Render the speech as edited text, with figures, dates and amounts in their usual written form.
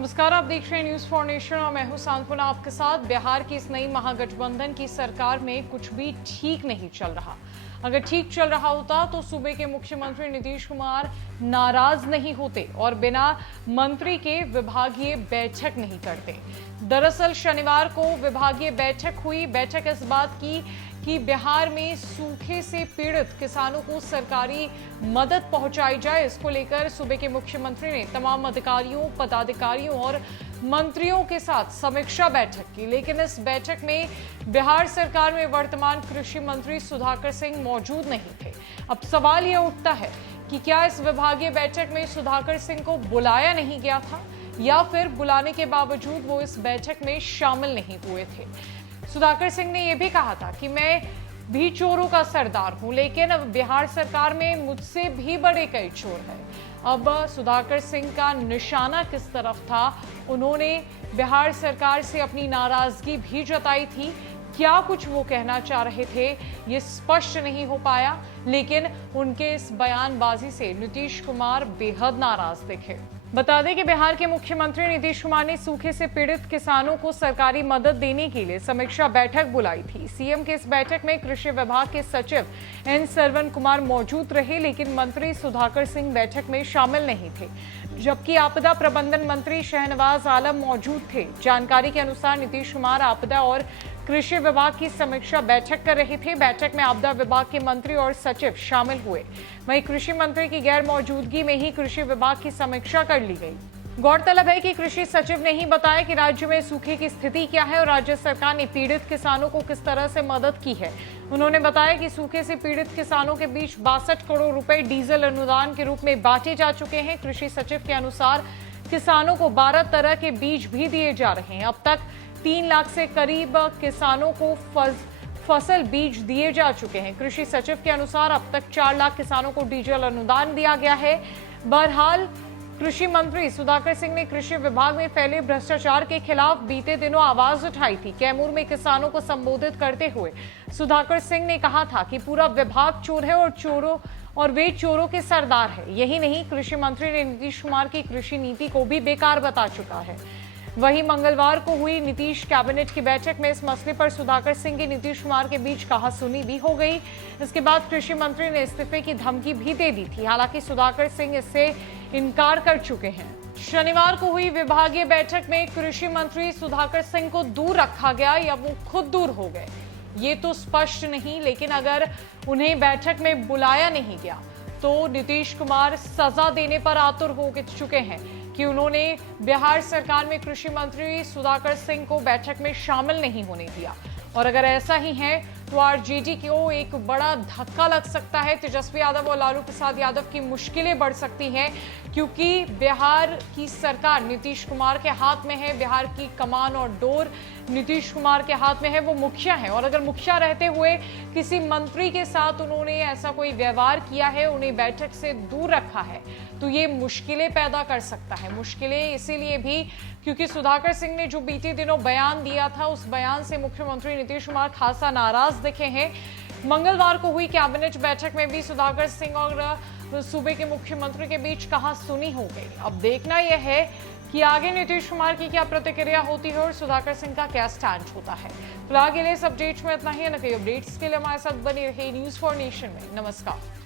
नमस्कार, आप देख रहे हैं न्यूज फॉर नेशन और मैं हूं सांत्वना आपके साथ। बिहार की इस नई महागठबंधन की सरकार में कुछ भी ठीक नहीं चल रहा। अगर ठीक चल रहा होता तो सूबे के मुख्यमंत्री नीतीश कुमार नाराज नहीं होते और बिना मंत्री के विभागीय बैठक नहीं करते। दरअसल शनिवार को विभागीय बैठक हुई। बैठक इस बात की कि बिहार में सूखे से पीड़ित किसानों को सरकारी मदद पहुंचाई जाए। इसको लेकर सूबे के मुख्यमंत्री ने तमाम अधिकारियों, पदाधिकारियों और मंत्रियों के साथ समीक्षा बैठक की। लेकिन इस बैठक में बिहार सरकार में वर्तमान कृषि मंत्री सुधाकर सिंह मौजूद नहीं थे। अब सवाल यह उठता है कि क्या इस विभागीय बैठक में सुधाकर सिंह को बुलाया नहीं गया था या फिर बुलाने के बावजूद वो इस बैठक में शामिल नहीं हुए थे। सुधाकर सिंह ने यह भी कहा था कि मैं भी चोरों का सरदार हूं, लेकिन अब बिहार सरकार में मुझसे भी बड़े कई चोर हैं। अब सुधाकर सिंह का निशाना किस तरफ था? उन्होंने बिहार सरकार से अपनी नाराजगी भी जताई थी। क्या कुछ वो कहना चाह रहे थे ये स्पष्ट नहीं हो पाया, लेकिन उनके इस बयानबाजी से नीतीश कुमार बेहद नाराज दिखे। बता दें कि बिहार के मुख्यमंत्री नीतीश कुमार ने सूखे से पीड़ित किसानों को सरकारी मदद देने के लिए समीक्षा बैठक बुलाई थी। सीएम के इस बैठक में कृषि विभाग के सचिव एन सरवन कुमार मौजूद रहे, लेकिन मंत्री सुधाकर सिंह बैठक में शामिल नहीं थे, जबकि आपदा प्रबंधन मंत्री शहनवाज आलम मौजूद थे। जानकारी के अनुसार नीतीश कुमार आपदा और कृषि विभाग की समीक्षा बैठक कर रहे थे। बैठक में आपदा विभाग के मंत्री और सचिव शामिल हुए। वहीं कृषि मंत्री की गैर मौजूदगी में ही कृषि विभाग की समीक्षा कर ली गई। गौरतलब है कि कृषि सचिव ने ही बताया कि राज्य में सूखे की स्थिति क्या है और राज्य सरकार ने पीड़ित किसानों को किस तरह से मदद की है। उन्होंने बताया कि सूखे से पीड़ित किसानों के बीच 62 करोड़ रुपए डीजल अनुदान के रूप में बांटे जा चुके हैं। कृषि सचिव के अनुसार किसानों को 12 तरह के बीज भी दिए जा रहे हैं। अब तक 3 लाख से करीब किसानों को फसल बीज दिए जा चुके हैं। कृषि सचिव के अनुसार अब तक 4 लाख किसानों को डीजल अनुदान दिया गया है। बहरहाल कृषि मंत्री सुधाकर सिंह ने कृषि विभाग में फैले भ्रष्टाचार के खिलाफ बीते दिनों आवाज उठाई थी। कैमूर में किसानों को संबोधित करते हुए सुधाकर सिंह ने कहा था कि पूरा विभाग चोर है और वे चोरों के सरदार है। यही नहीं, कृषि मंत्री ने नीतीश कुमार की कृषि नीति को भी बेकार बता चुका है। वहीं मंगलवार को हुई नीतीश कैबिनेट की बैठक में इस मसले पर सुधाकर सिंह की नीतीश कुमार के बीच कहासुनी भी हो गई। इसके बाद कृषि मंत्री ने इस्तीफे की धमकी भी दे दी थी। हालांकि सुधाकर सिंह इससे इनकार कर चुके हैं। शनिवार को हुई विभागीय बैठक में कृषि मंत्री सुधाकर सिंह को दूर रखा गया या वो खुद दूर हो गए, ये तो स्पष्ट नहीं। लेकिन अगर उन्हें बैठक में बुलाया नहीं गया तो नीतीश कुमार सजा देने पर आतुर हो चुके हैं कि उन्होंने बिहार सरकार में कृषि मंत्री सुधाकर सिंह को बैठक में शामिल नहीं होने दिया। और अगर ऐसा ही है तो आरजेडी को एक बड़ा धक्का लग सकता है। तेजस्वी यादव और लालू प्रसाद यादव की मुश्किलें बढ़ सकती हैं, क्योंकि बिहार की सरकार नीतीश कुमार के हाथ में है। बिहार की कमान और डोर नीतीश कुमार के हाथ में है, वो मुखिया है। और अगर मुखिया रहते हुए किसी मंत्री के साथ उन्होंने ऐसा कोई व्यवहार किया है, उन्हें बैठक से दूर रखा है, तो ये मुश्किलें पैदा कर सकता है। मुश्किलें इसीलिए भी क्योंकि सुधाकर सिंह ने जो बीते दिनों बयान दिया था, उस बयान से मुख्यमंत्री नीतीश कुमार खासा नाराज दिखे हैं। मंगलवार को हुई कैबिनेट बैठक में भी सुधाकर सिंह और सूबे के मुख्यमंत्री के बीच कहासुनी हो गई। अब देखना यह है कि आगे नीतीश कुमार की क्या प्रतिक्रिया होती है और सुधाकर सिंह का क्या स्टैंड होता है। फिलहाल के लिए इस अपडेट्स में इतना ही। न कई अपडेट्स के लिए हमारे साथ बने रहे न्यूज फॉर नेशन में। नमस्कार।